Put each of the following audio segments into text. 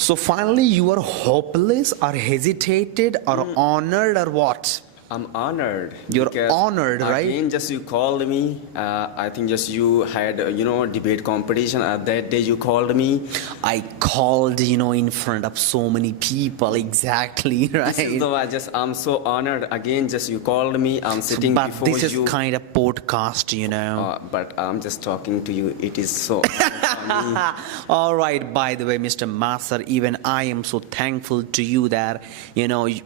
So finally you are hopeless or hesitated or honored or what? I'm honored. You're because honored, right? Again, just you called me. I think just you had, debate competition. That day you called me. I called, in front of so many people, exactly, right? This is I'm so honored. Again, just you called me. I'm sitting But before you. this is kind of podcast, But I'm just talking to you. It is so honor for me. All right, by the way, Mr. Master, even I am so thankful to you that,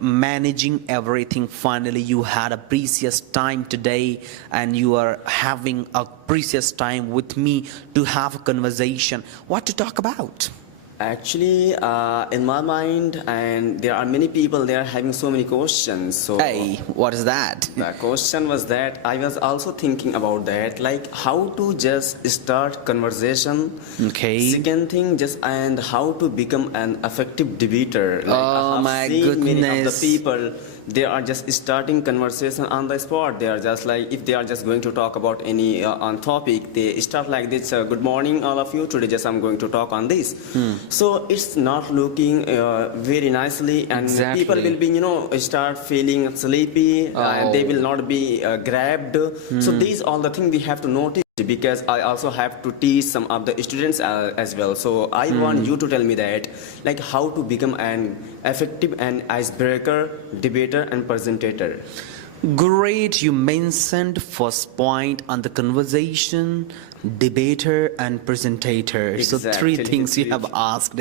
managing everything finally you had a precious time today and you are having a precious time with me to have a conversation. What to talk about? Actually, in my mind, and there are many people, they are having so many questions. So, Hey, what is that? the question was that I was also thinking about that, like how to just start conversation. Okay. Second thing, and how to become an effective debater. Like, Oh, I have my seen many of the goodness. people. They are just starting conversation on the spot. They are just like, if they are just going to talk about any on topic, they start like this. Good morning, all of you. Today, just I'm going to talk on this. So it's not looking very nicely, and Exactly. people will be, start feeling sleepy, and they will not be grabbed. So these all the things we have to notice. Because I also have to teach some of the students as well. So I want you to tell me that, like how to become an effective and icebreaker, debater and presentator. Great, you mentioned first point on the conversation, debater and presentator. So three Exactly. things you have asked.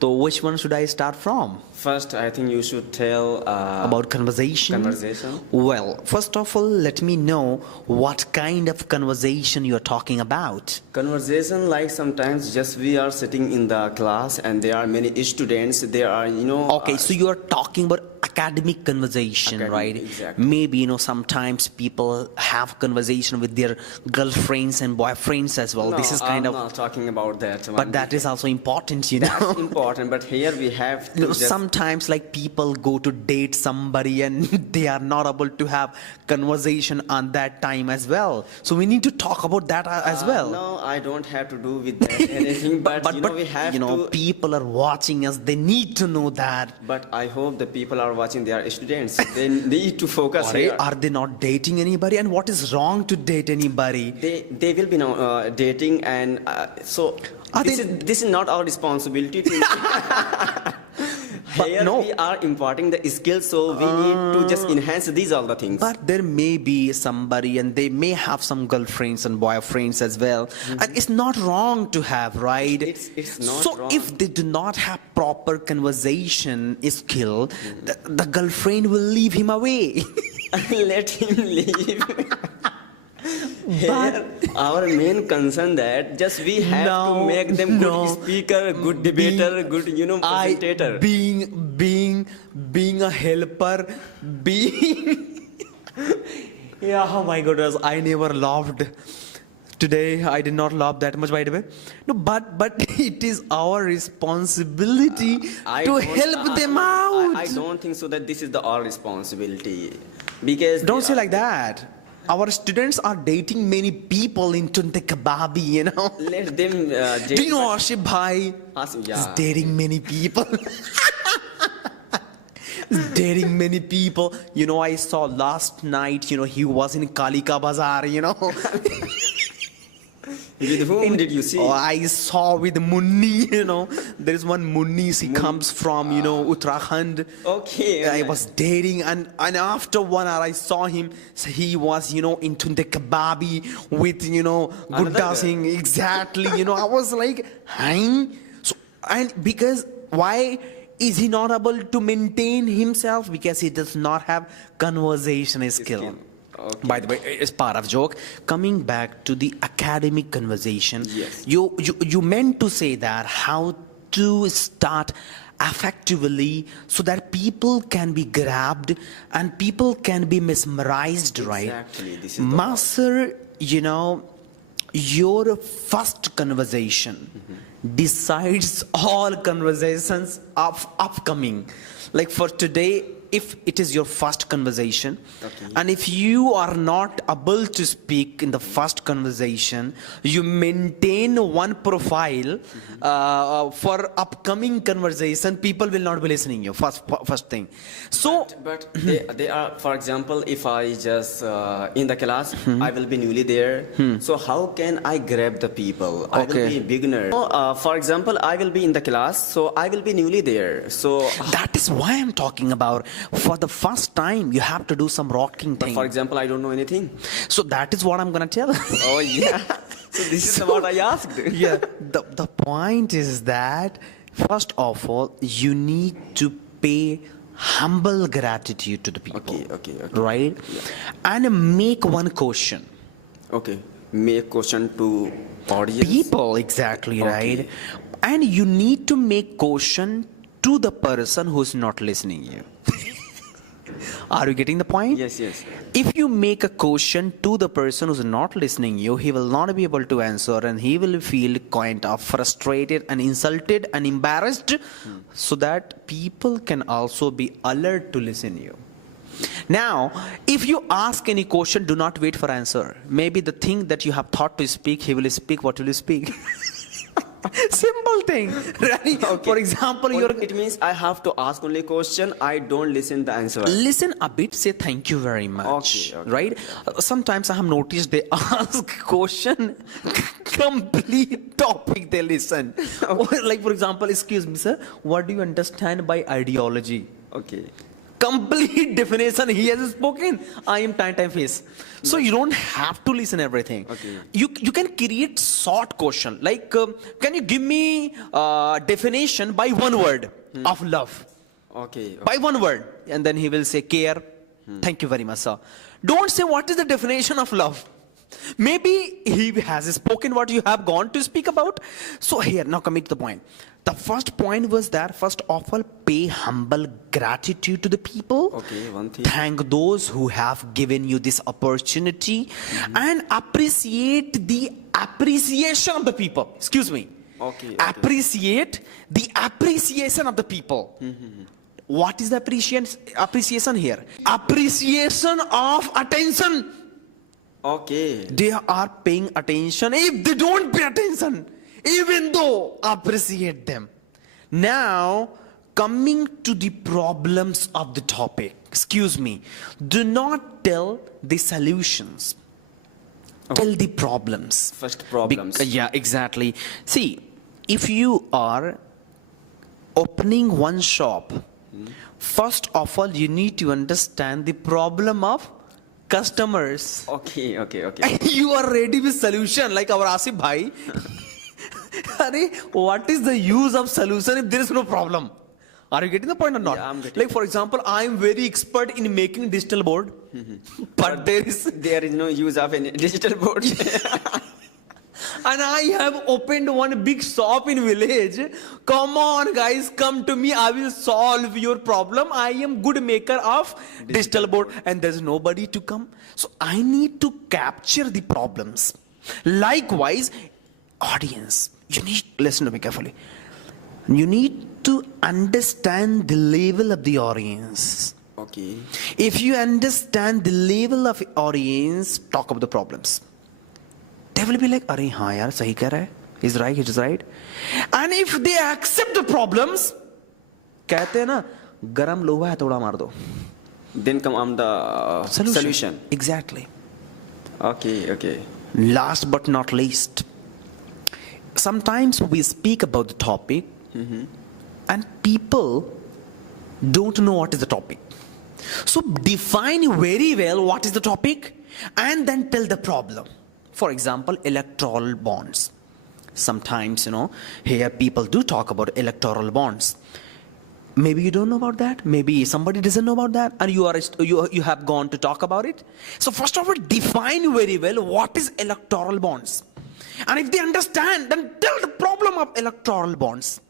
So which one should I start from? First, I think you should tell About conversation? conversation. Well, first of all, let me know what kind of conversation you're talking about. Conversation, like sometimes just we are sitting in the class and there are many students. There are, Okay, so you are talking about academic conversation, Academic, right? exactly. Maybe, sometimes people have conversation with their girlfriends and boyfriends as well. No, This is I'm kind of, not talking about that one. but that is also important, That's important, but here we have to just Sometimes like people go to date somebody and they are not able to have conversation on that time as well. So we need to talk about that as well. No, I don't have to do with that anything, but, we have to. People are watching us. They need to know that. But I hope the people are watching. They are students. They need to focus here. Are they not dating anybody? And what is wrong to date anybody? They will be dating, and so this is not our responsibility. But Here no. we are imparting the skills, so we need to just enhance these all the things. But there may be somebody and they may have some girlfriends and boyfriends as well. And it's not wrong to have, right? It's not so wrong. if they do not have proper conversation skill, the girlfriend will leave him away. Let him leave. Here, our main concern that just we have to make them good speaker, good debater, good presentator. Being a helper, being yeah, oh my goodness, I never laughed. Today I did not laugh that much, by the way. No, but it is our responsibility to help them out. I don't think so that this is our responsibility, because Don't say like that. Our students are dating many people in Tunte Kababi, Let them. Do you know Ashif Bhai Yeah. is dating many people? Dating many people. I saw last night, he was in Kalika Bazaar, With whom did you see? Oh, I saw with Munni, there is one Munni, she comes from, Uttarakhand. Okay. I was dating, and after 1 hour I saw him, so he was, into the kebabi with, Gudda Singh, exactly, I was like, huh? So, and because, why is he not able to maintain himself? Because he does not have conversation skill. Okay. By the way, it's part of joke. Coming back to the academic conversation, Yes. you meant to say that how to start effectively so that people can be grabbed and people can be mesmerized, right? Exactly. This is the Master, your first conversation decides all conversations of upcoming. Like for today, if it is your first conversation, Okay. and if you are not able to speak in the first conversation, you maintain one profile for upcoming conversation, people will not be listening you, first thing. So, But they are, for example, if I just in the class, I will be newly there. So how can I grab the people? I will Okay. be a beginner. So, for example, I will be in the class, so I will be newly there. So, that is why I'm talking about, for the first time, you have to do some rocking thing. for example, I don't know anything. So that is what I'm gonna tell. Oh yeah. So this is what I asked. Yeah, the point is that, first of all, you need to pay humble gratitude to the people. Okay. Right? And make one question. Okay. Make question to audience. People, exactly, Okay. right? And you need to make question to the person who's not listening you. Are you getting the point? Yes. If you make a question to the person who's not listening you, he will not be able to answer, and he will feel kind of frustrated and insulted and embarrassed, so that people can also be alert to listen you. Now, if you ask any question, do not wait for answer. Maybe the thing that you have thought to speak, he will speak what will you speak. Simple thing, right? Okay. For example, It means I have to ask only question. I don't listen the answer. listen a bit, say thank you very much. Okay. Right? Sometimes I have noticed they ask question, complete topic they listen. Or like, for example, excuse me, sir, what do you understand by ideology? Okay. Complete definition he has spoken. I am time face. So you don't have to listen everything. Okay. You can create short question like, can you give me definition by one word of love? Okay. By one word, and then he will say care. Thank you very much, sir. Don't say what is the definition of love. Maybe he has spoken what you have gone to speak about. So here, now coming to the point. The first point was that, first of all, pay humble gratitude to the people. Okay, one thing. Thank those who have given you this opportunity, and appreciate the appreciation of the people. Excuse me. Okay. Appreciate the appreciation of the people. What is the appreciation here? Appreciation of attention. Okay. They are paying attention. If they don't pay attention, even though appreciate them. Now, coming to the problems of the topic. Excuse me. Do not tell the solutions. Tell the problems. First problems. Yeah, exactly. See, if you are opening one shop, first of all, you need to understand the problem of customers. Okay. You are ready with solution, like our Asif bhai. What is the use of solution if there is no problem? Are you getting the point or not? Yeah, I'm getting like, for example, I am very expert in making digital board, but there is no use of any digital board. and I have opened one big shop in village. Come on, guys, come to me. I will solve your problem. I am good maker of digital board, and there's nobody to come. So I need to capture the problems. Likewise, audience, you need listen to me carefully. You need to understand the level of the audience. Okay. If you understand the level of audience, talk about the problems. They will be like, "Arey, haan yaar, sahi keh raha hai. He's right, he's right." And if they accept the problems, कहते हैं ना, गरम लोहा है थोड़ा मार दो. Then come on the solution. Exactly. Okay. Last but not least, sometimes we speak about the topic, and people don't know what is the topic. So define very well what is the topic, and then tell the problem. For example, electoral bonds. Sometimes, here people do talk about electoral bonds. Maybe you don't know about that. Maybe somebody doesn't know about that, and you have gone to talk about it. So first of all, define very well what is electoral bonds. And if they understand, then tell the problem of electoral bonds.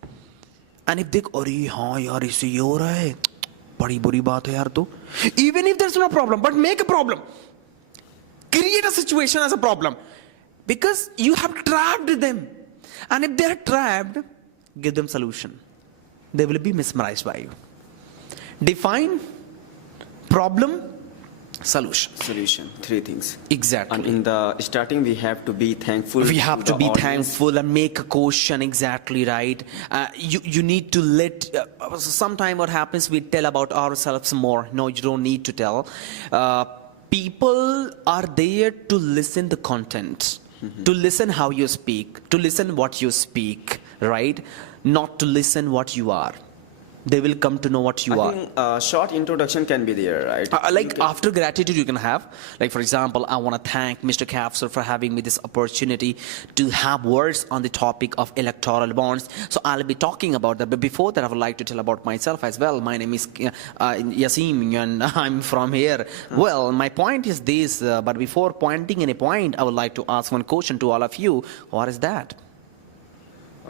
And if they अरे हाँ यार इससे ये हो रहा है, बड़ी बुरी बात है यार तो. Even if there's no problem, but make a problem. Create a situation as a problem. Because you have trapped them. And if they are trapped, give them solution. They will be mesmerized by you. Define, problem, solution. Solution. Three things. Exactly. And in the starting, we have to be thankful. We have to to the be audience. thankful and make a question. Exactly right. You need to let. Sometime what happens, we tell about ourselves more. No, you don't need to tell. People are there to listen the content, to listen how you speak, to listen what you speak. Right? Not to listen what you are. They will come to know what you I are. think a short introduction can be there, right? Like after gratitude you can have, like for example, I want to thank Mr. Kaif sir for having me this opportunity to have words on the topic of electoral bonds. So I'll be talking about that. But before that, I would like to tell about myself as well. My name is Yasim and I'm from here. Well, my point is this, but before pointing any point, I would like to ask one question to all of you. What is that?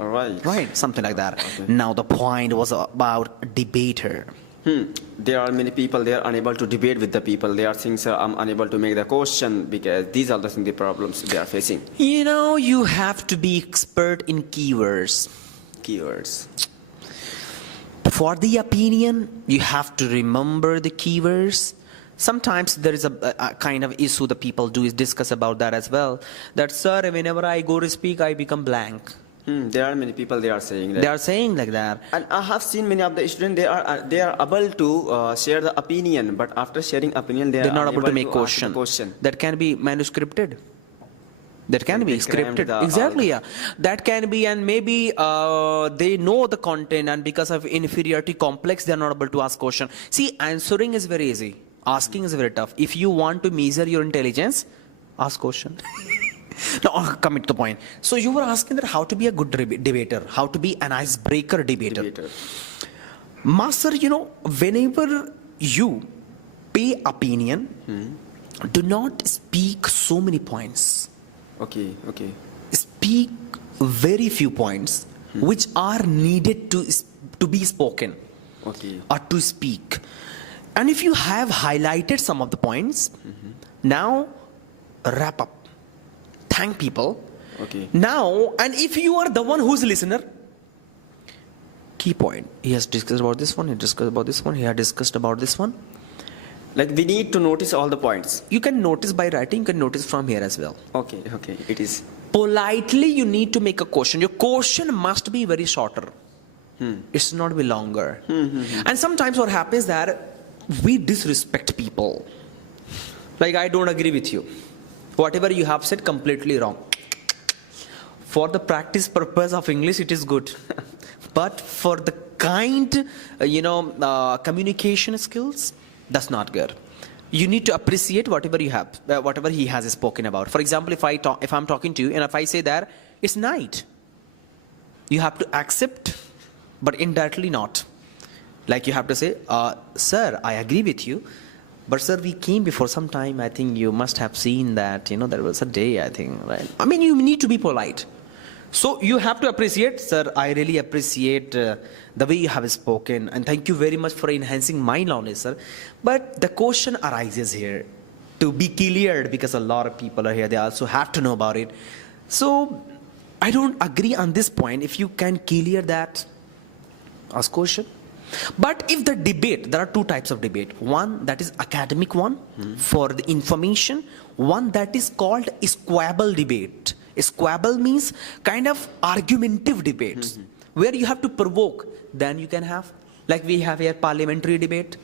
All right. Right, something like that. Okay. Now the point was about debater. There are many people, they are unable to debate with the people. They are saying, sir, I'm unable to make the question because these are the problems they are facing. You know, you have to be expert in keywords. Keywords. For the opinion, you have to remember the keywords. Sometimes there is a kind of issue the people do is discuss about that as well. That, sir, whenever I go to speak, I become blank. There are many people, they are saying that. They are saying like that. And I have seen many of the students, they are able to share the opinion, but after sharing opinion, They're not able to make question. That can be manuscripted. That can be scripted. Exactly, yeah. That can be, and maybe they know the content, and because of inferiority complex, they are not able to ask question. See, answering is very easy. Asking is very tough. If you want to measure your intelligence, ask question. Now, coming to the point. So you were asking that how to be a good debater, how to be an icebreaker debater. Master, you know, whenever you pay opinion, do not speak so many points. Okay. Speak very few points which are needed to be spoken or to speak. And if you have highlighted some of the points, now wrap up. Thank people. Now, and if you are the one who's a listener, key point. He has discussed about this one, he discussed about this one, he had discussed about this one. Like we need to notice all the points. You can notice by writing, you can notice from here as well. Okay, it is. Politely, you need to make a question. Your question must be very shorter. It should not be longer. And sometimes what happens that we disrespect people. Like, I don't agree with you. Whatever you have said, completely wrong. For the practice purpose of English, it is good. But for the kind, communication skills, that's not good. You need to appreciate whatever you have, whatever he has spoken about. For example, if I'm talking to you and if I say that it's night, you have to accept, but indirectly not. Like you have to say, sir, I agree with you. But sir, we came before some time. I think you must have seen that, there was a day, I think, right? I mean, you need to be polite. So you have to appreciate, sir, I really appreciate the way you have spoken. And thank you very much for enhancing my knowledge, sir. But the question arises here to be cleared because a lot of people are here. They also have to know about it. So I don't agree on this point. If you can clear that, ask question. But if the debate, there are two types of debate. One that is academic one for the information. One that is called a squabble debate. A squabble means kind of argumentative debates where you have to provoke. Then you can have, like we have here, parliamentary debate.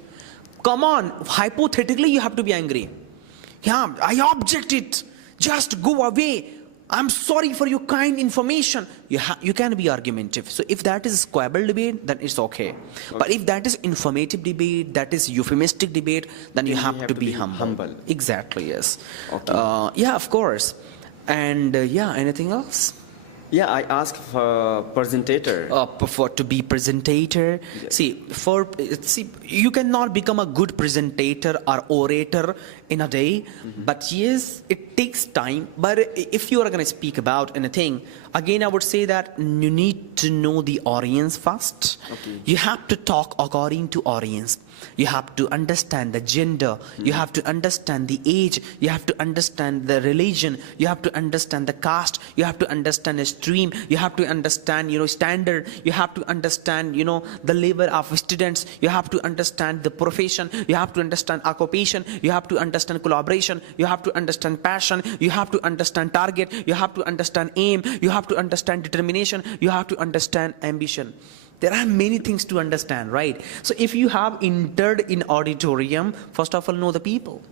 Come on, hypothetically you have to be angry. Yeah, I object it. Just go away. I'm sorry for your kind information. You can be argumentative. So if that is a squabble debate, then it's okay. But if that is informative debate, that is euphemistic debate, then you have to be humble. Exactly, yes. Okay. Yeah, of course. And anything else? Yeah, I asked for presentator. To be presentator. Yes. See, you cannot become a good presentator or orator in a day. But yes, it takes time. But if you are going to speak about anything, again, I would say that you need to know the audience first. Okay. You have to talk according to audience. You have to understand the gender. You have to understand the age. You have to understand the religion. You have to understand the caste. You have to understand the stream. You have to understand, standard. You have to understand, the level of students. You have to understand the profession. You have to understand occupation. You have to understand collaboration. You have to understand passion. You have to understand target. You have to understand aim. You have to understand determination. You have to understand ambition. There are many things to understand, right? So if you have entered in auditorium, first of all, know the people.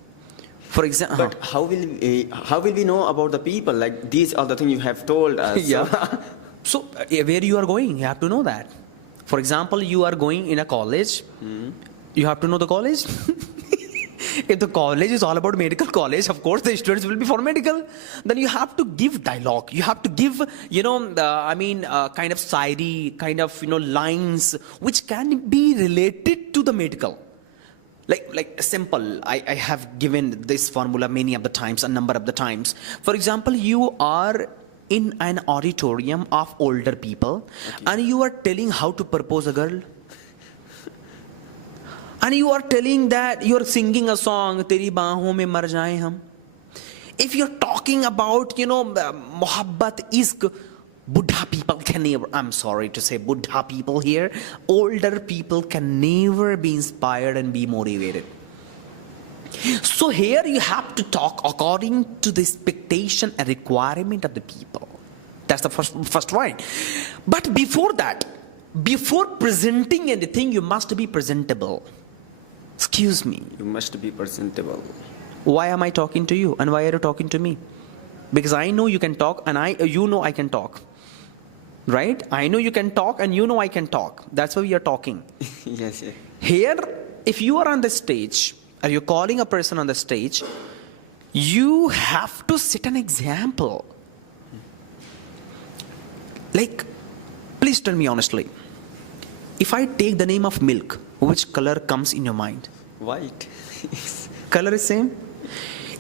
For example, But how will we know about the people? Like, these are the things you have told us. yeah. So where you are going, you have to know that. For example, you are going in a college. You have to know the college. If the college is all about medical college, of course the students will be for medical. Then you have to give dialogue. You have to give, kind of shairi, kind of, lines which can be related to the medical. Like simple. I have given this formula many of the times, a number of the times. For example, you are in an auditorium of older people, and you are telling how to propose a girl. And you are telling that you are singing a song, Teri baahon mein mar jaye hum. If you're talking about, mohabbat, ishq, Buddha people can never, I'm sorry to say Buddha people here, older people can never be inspired and be motivated. So here you have to talk according to the expectation and requirement of the people. That's the first point. But before that, before presenting anything, you must be presentable. Excuse me. You must be presentable. Why am I talking to you and why are you talking to me? Because I know you can talk and you know I can talk. Right? I know you can talk and you know I can talk. That's why we are talking. Yes. Here, if you are on the stage or you're calling a person on the stage, you have to set an example. Like, please tell me honestly, if I take the name of milk, which color comes in your mind? White. Color is same?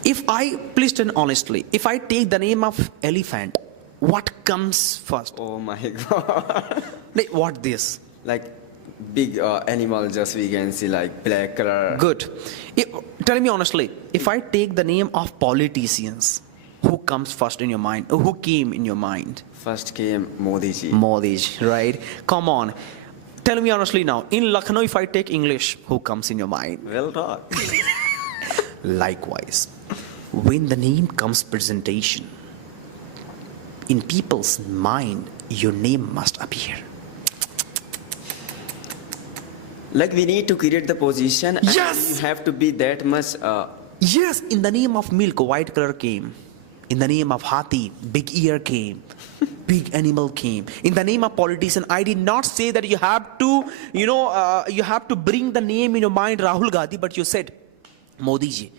Please tell honestly, if I take the name of elephant, what comes first? Oh my God. Like, what this? Like big animal, just we can see like black color. Good. Tell me honestly, if I take the name of politicians, who comes first in your mind? Who came in your mind? First came Modi ji. Modi ji, right? Come on. Tell me honestly now, in Lucknow, if I take English, who comes in your mind? WellTalk. Likewise, when the name comes presentation, in people's mind, your name must appear. Like, we need to create the position. Yes! And you have to be that much. Yes, in the name of milk, white color came. In the name of Hathi, big ear came. Big animal came. In the name of politician, I did not say that you have to, you have to bring the name in your mind, Rahul Gandhi, but you said Modi ji.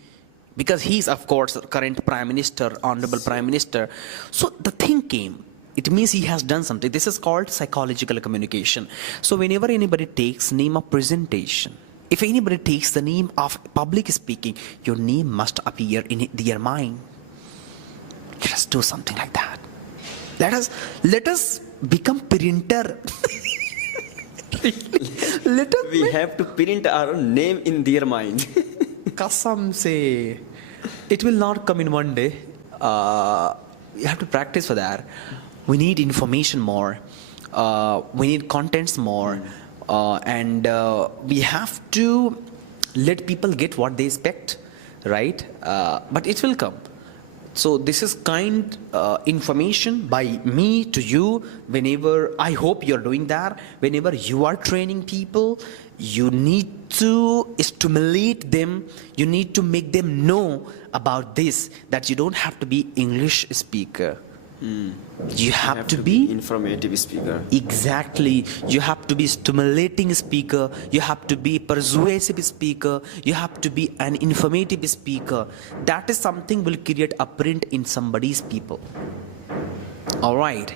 Because he is, of course, current Prime Minister, Honorable Prime Minister. So the thing came. It means he has done something. This is called psychological communication. So whenever anybody takes name of presentation, if anybody takes the name of public speaking, your name must appear in their mind. Let us do something like that. Let us become printer. We have to print our name in their mind. Kasam se. It will not come in one day. You have to practice for that. We need information more. We need contents more. And we have to let people get what they expect, right? But it will come. So this is kind information by me to you. Whenever, I hope you're doing that. Whenever you are training people, you need to stimulate them. You need to make them know about this, that you don't have to be English speaker. You have to be informative speaker. Exactly. You have to be stimulating speaker. You have to be persuasive speaker. You have to be an informative speaker. That is something will create a print in somebody's people. All right.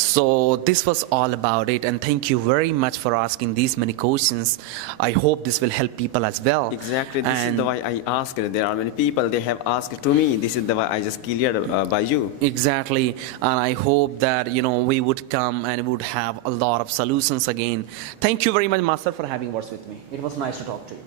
So this was all about it, and thank you very much for asking these many questions. I hope this will help people as well. Exactly. This is And the why I asked. There are many people, they have asked to me. This is the why I just cleared by you. exactly, and I hope that we would come and would have a lot of solutions again. Thank you very much, Master, for having words with me. It was nice to talk to you.